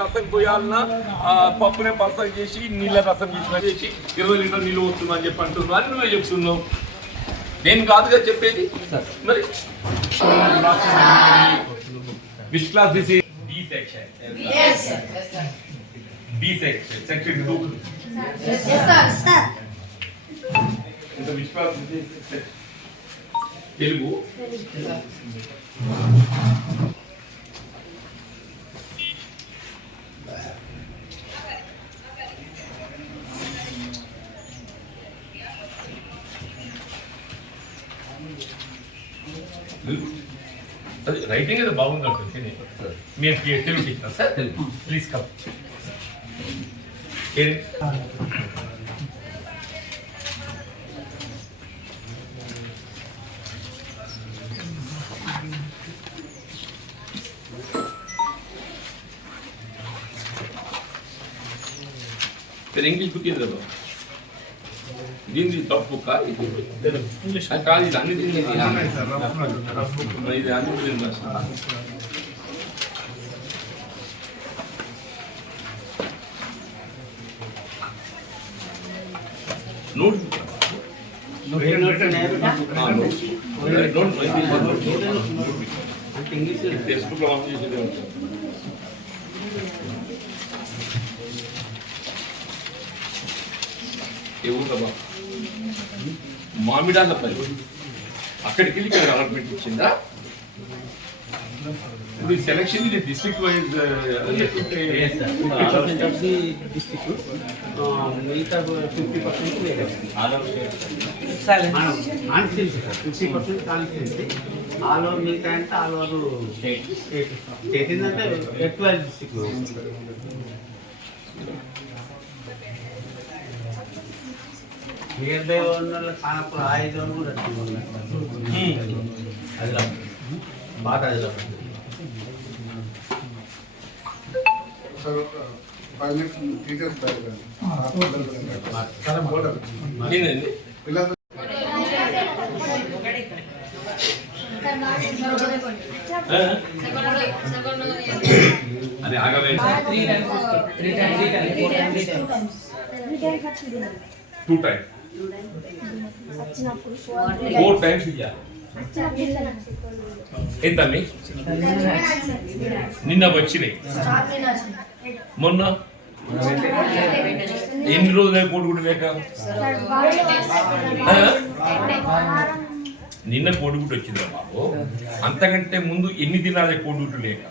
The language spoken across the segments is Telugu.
రసం పోయాలన్నా పప్పునే పలసం చేసి నీళ్ళ రసం చేసి 20 లీటర్ నీళ్ళు వస్తున్నా అని చెప్పి అంటున్నావు అని నువ్వే చెప్తున్నావు. నేను కాదుగా చెప్పేది. మరి which class this is? B section. Yes sir. Yes sir. B section. Section 2. Yes sir. Which class this is? Telugu. Writing ఏదో బాగుంది అనుకుంటుంది. మీరు Telugu teacher sir, please come. English book ఇది కదా, దీనికి తప్పు కాదు ఇది అన్ని ఇది అన్ని నోట్ టెక్స్ట్ బుక్ లో ఏ ఊరుబా మామిడాలపల్లి అక్కడికి వెళ్ళి ఇక్కడ అలాట్మెంట్ ఇచ్చిందా? ఇది సెలక్షన్ ఇది డిస్ట్రిక్ట్ వైజ్ మిగతా 50% లేదు. 50% కాన్స్టిట్యూన్సీ ఆల్ ఓవర్ మిగతా అంటే ఆల్ ఓవర్ స్టేట్ ఏంటంటే ఎక్కువ డిస్ట్రిక్ట్ నియర్ బై ఉన్న కానప్పుడు 5 కూడా అది బాగా అది అది ఆగవే 2 times 4 times ఇయ్యాలి. ఎంత నిన్న వచ్చినాయి, మొన్న ఎన్ని రోజులు కోడిగుడ్డు లేక? నిన్న కోడిగుడ్డు వచ్చిందా బాబు? అంతకంటే ముందు ఎన్ని దినాలే కోడిగుడ్డు లేక?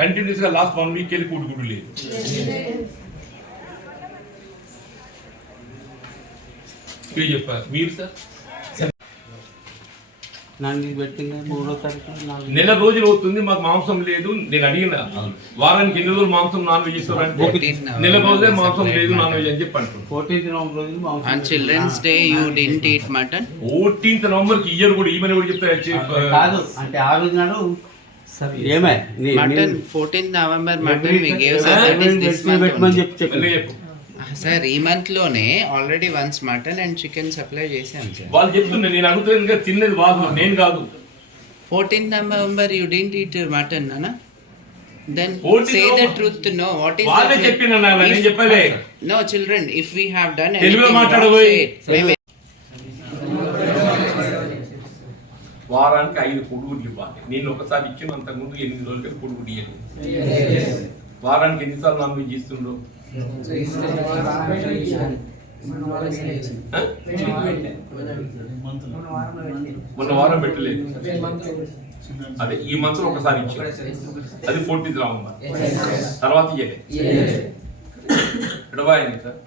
కంటిన్యూస్ గా లాస్ట్ 1 వీక్ వెళ్ళి కోడిగుడ్డు లేదు. చెప్పారు మీరు సార్. నెల రోజులు అవుతుంది మాకు మాంసం లేదు. నేను అడిగిన వారానికి ఎన్ని రోజులు మాంసం నాన్ వెజ్ ఇస్తారంటే నెల రోజులే మాంసం లేదు నాన్ వెజ్ అని చెప్పి అంటున్నాను. Children's day you didn't eat mutton. 14th November కి ఇయర్ కూడా ఈమెను కూడా చెప్తారు అంటే ఆ రోజు నాడు mutton 14th November mutton we gave sir that is this month. Sir ఈ మంత్ లోనే already once mutton and chicken supply చేశాం సార్. వాళ్ళు చెప్తున్నారు, నేను అడుగుతున్నా తిన్నది వాళ్ళు, నేను కాదు. 14th November you didn't eat mutton అనా? Then say the truth to know what is వాళ్ళే చెప్పినా నేను చెప్పలే. No children, if we have done తెలుగులో మాట్లాడబోయి వారానికి 5 కోడిగుడ్లు ఇవ్వాలి. నేను ఒకసారి ఇచ్చిన అంతకుముందు 8 రోజులకి కోడిగుడ్డు ఇవ్వాలి. వారానికి ఎన్నిసార్లు నాన్ వెజ్ ఇస్తుండ్రు? మొన్న వారం పెట్టలేదు. అదే ఈ మంత్ ఒకసారి ఇచ్చారు, అది 14th నవంబర్. తర్వాత ఇయ్యలే. ఎడబాయింది సార్.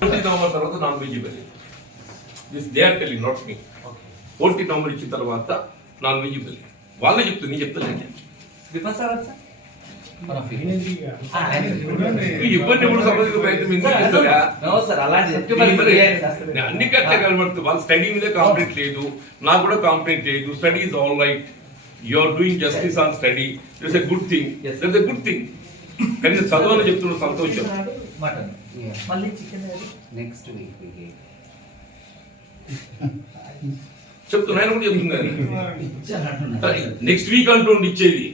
14th నవంబర్ తర్వాత నాన్ వెజ్ ఇవ్వలేదు. This they are telling, not me. 14th November ఇచ్చిన తర్వాత నాన్ వెజ్ ఇవ్వలేదు. వాళ్ళే చెప్తుంది, నేను చెప్తాను. అన్ని కట్టే కనబడుతుంది. వాళ్ళ స్టడీ మీద కాంప్లీట్ లేదు, నాకు కూడా కాంప్లీట్ లేదు. Study is all right, you are doing justice on study, it's a good thing, it's a good thing. కానీ చదవని చెప్తున్న సంతోషం. నెక్స్ట్ వీక్ చెప్తున్నా ఆయన కూడా చెప్తున్నారు ఇచ్చానంటున్నాను నెక్స్ట్ వీక్ అంటుండి ఇచ్చేది.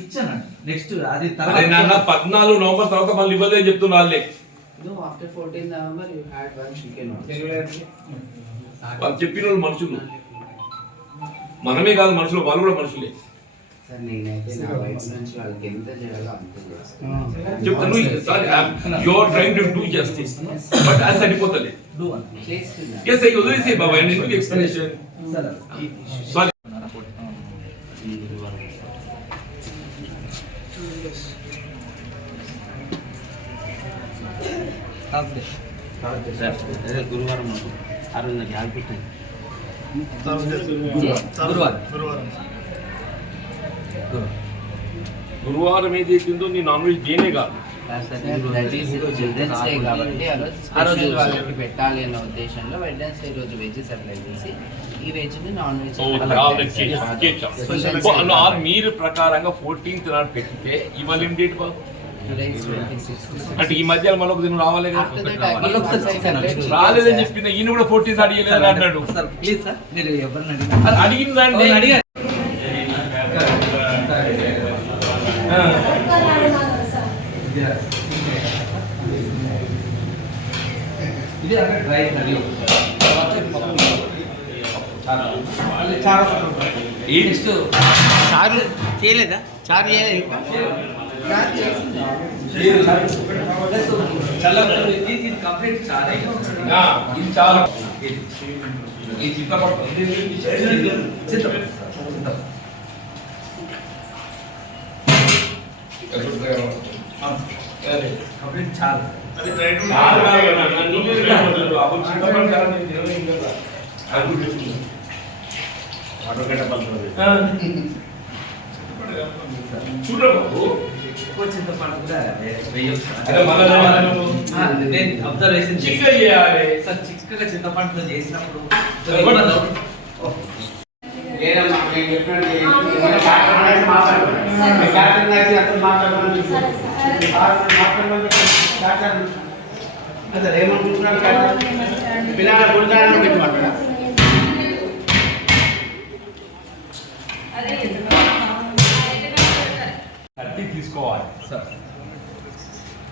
ఇచ్చానంట నెక్స్ట్ అది అదే నాన్న 14 నవంబర్ తర్వాత మళ్ళీ ఇవ్వలేదని చెప్తున్నా వాళ్ళే. No, after 14 November you had one chicken also. వాళ్ళు చెప్పిన వాళ్ళు మనుషులు, మనమే కాదు మనుషులు, వాళ్ళు కూడా మనుషులే. సార్ నేనైతే నా వైపు నుంచి వాళ్ళకి ఎంత చేయాలో అంత చేస్తాను. చెప్తాను sorry you are trying to do justice but అది సరిపోతలే. చేస్తున్నా. ఎస్ అయ్యి వదిలేసే బాబా ఎందుకు ఎక్స్ప్లెనేషన్ సారీ. గురువారం ఆ రోజు నాకు యాడ్ పెట్టాను. గురువారం ఏదైతుందో నీ నాన్ వెజ్ డేనే కాదు. That is Children's Day కాబట్టి ఆ రోజు స్పెషల్ వాళ్ళకి పెట్టాలి అనే ఉద్దేశంలో వెడ్నెస్డే రోజు వెజ్ సప్లై చేసి ఈ వెజ్ ని నాన్ వెజ్ మీరు ప్రకారంగా 14th నాడు పెట్టితే ఇవాళ ఏం డేట్ బాబు అంటే ఈ మధ్య మనకు దీన్ని రావాలి కదా. రాలేదని చెప్పిన ఈయన కూడా 14th అడిగలేదు అన్నాడు. ప్లీజ్ సార్ మీరు ఎవరిని అడిగిందండి అడిగారు ఇది అంటే డ్రై కర్రీ చాలా నెక్స్ట్ చారు చేయలేదా? చారు చేయలేదు. ఇది కంప్లీట్ చాలా ఇది చాలా ఈ చిత్రపటం కంప్లీట్ చాలా ఎక్కువ చింతపండు కూడా నేను అబ్జర్వేషన్ సార్ చిక్కగా చింతపండుతో చేసినప్పుడు లేదమ్మా నేను చెప్పినట్టు అసలు ఏమనుకుంటున్నాను పిల్లల గురిదాన్ని పెట్టమంటారా? తీసుకోవాలి సార్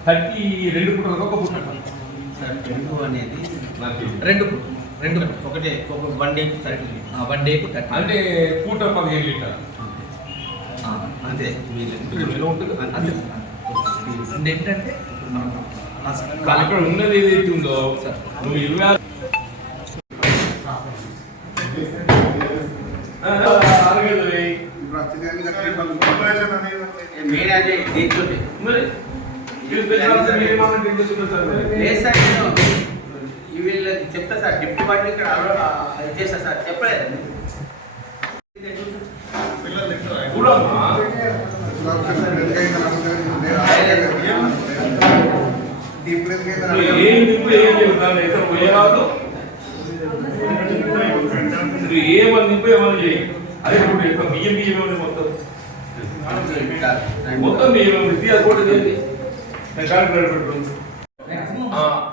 32 పూటలకు ఒక పూట సార్ పెరుగు అనేది రెండు ఒకటే ఒక 1 డే 30 1 డే 30 అంటే పూట 15 లీటర్ అంతే. ఏంటంటే ఇక్కడ ఉన్నది ఏదైతే ఉందో నువ్వు 26 మెయిన్ అదే దీంట్లో లేదు సార్. నేను వీళ్ళకి చెప్తా సార్ డిప్యూటీ పార్టీ ఇక్కడ ఇది చేస్తా సార్ చెప్పలేదు. ఏమని చేయి అదే ఇప్పుడు బియ్యం ఏమని మొత్తం బియ్యం అది కూడా చేయండి.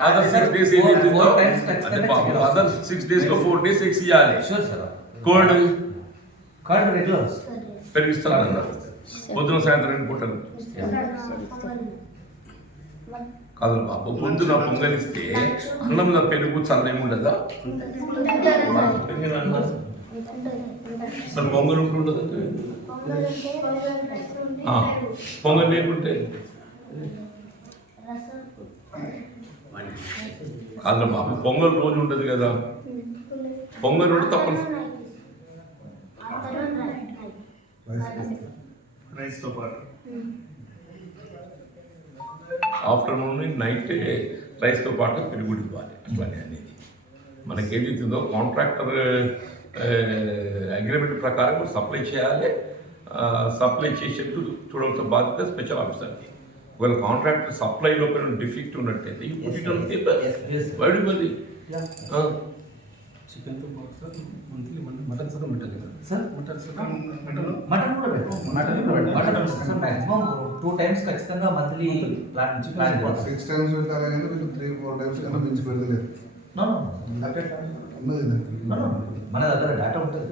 అదర్ 6 days ఏదైతుందో అదర్ 6 days లో 4 days ఎక్స్ ఇవ్వాలి. కోల్డ్ రెగ్యులర్ పెరిగిస్తాను అన్నారు పొద్దున సాయంత్రం 2 పూటలు కాదు బాబు. పొద్దున పొంగలిస్తే అన్నంలో పెరుగు చల్లేమి ఉండదా? మరి పొంగల్ ఉంటుండదు. పొంగల్ లేకుంటే కాదు బాబు. పొంగల్ రోజు ఉండదు కదా. పొంగల్ ఉంటే తప్పనిసరి రైస్తో పాటు ఆఫ్టర్నూన్ నైట్ రైస్తో పాటు పెరుగుడు ఇవ్వాలి. అట్లానే అనేది మనకి ఏదైతుందో కాంట్రాక్టర్ అగ్రిమెంట్ ప్రకారం సప్లై చేయాలి. సప్లై చేసేట్టు చూడవలసిన బాధ్యత స్పెషల్ ఆఫీసర్కి. ఒకవేళ కాంట్రాక్టర్ సప్లైలో డిఫెక్ట్ ఉన్నట్టయితే వాడి మళ్ళీ చికెన్తో పాటు sir monthly mutton sir mutton sir mutton sir mutton కూడా పెట్టాం. మటన్ సార్ మాక్సిమం 2 times ఖచ్చితంగా మంత్లీ ప్లాన్ 6 times పెట్టాలి కానీ మీరు 3-4 times కన్నా మించి పెడతలేదు. నో ఉన్నది దానికి. మన దగ్గర డేటా ఉంటుంది.